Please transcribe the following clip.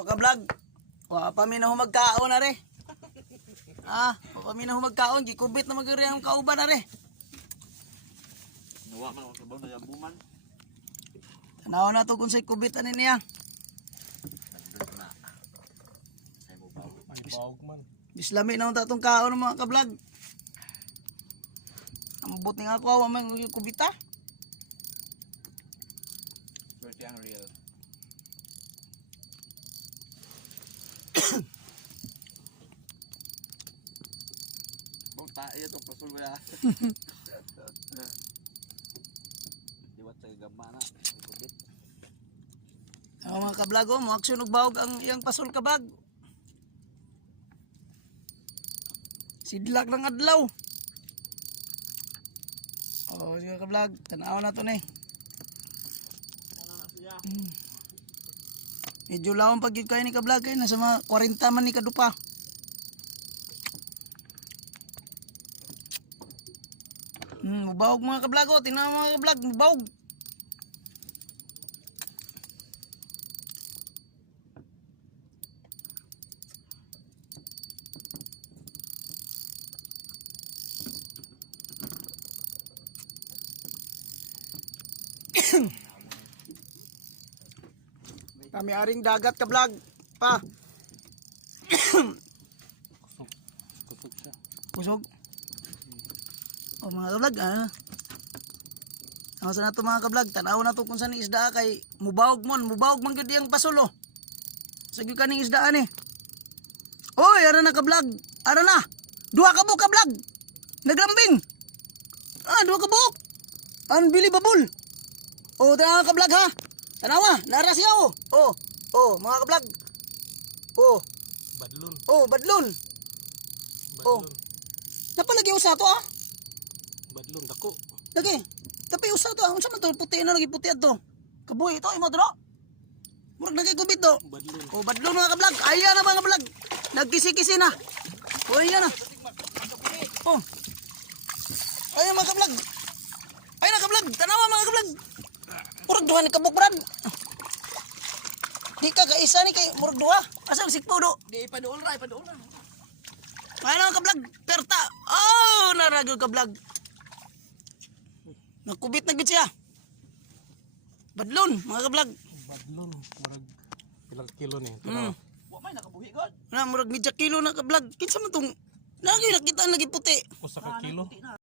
O ka vlog. Wa pa mi na humagkaon na re. Ah, wa pa mi na humagkaon gikubit na magiri ang kauban na re. Nawa man ako sa na yabuman. Tanaw na to kung say kubit ani niya. Ay mo bawog man. Bislami na unta tong kaon mga ka vlog. Ang buti nga ako wa man kubita. Berti ang real. Bota iya tong pasul ba. Diwat sa gamana, kubit. Ang mga ka vlog mo aksyon og bawog ang iyang pasol kabag. Sidlak ng adlaw. Oh, sige ka vlog, tanaw na to ni. Medyo lawang pag yun kayo ni ka vlog nasa mga 40 man ni kadupa. Mubawog mga ka vlog, tinaw mga ka vlog, mubawog. Kami aring dagat ka vlog pa. Kusog siya. Kusog. O mga ka-vlog Ako sa nato mga ka-vlog, tanaw na to kung saan isda kay mubawog man gud yang pasulo. Sa gyud kaning isdaan eh. Oy, ara na ka-vlog. Ara na. Duha ka buok ka-vlog. Naglambing. Duha ka buok. Unbelievable. O tanaw ka-vlog ha. Tanawa, nara siya oh. Oh, mga ka-vlog. Badlon. Badlon. Napalagi usa to ah. Badlon dako. Lagi. Tapi usa to, unsa man to puti na lagi puti adto. Kaboy ito imo dro. Murag nagigubit do. Badlon. Badlon mga ka-vlog. Ayan na mga vlog. Nagkisi-kisi na. Ayan na. Ayan mga ka-vlog. Ayan na ka-vlog. Tanawa mga ka-vlog. Murag duha ni kabuk brad. Di ka kaisa ni kay murag duha. Asa ang sikpo do? Di ipaduol ra. Ayan ka vlog. Perta. Naragol ka vlog. Nakubit na gud siya. Badlon mga ka vlog. Badlon. Murag ilang kilo ni. Wa may nakabuhi god. Murag 1 kilo na ka vlog. Kinsa man tong nakita lagi puti. Usa ka kilo.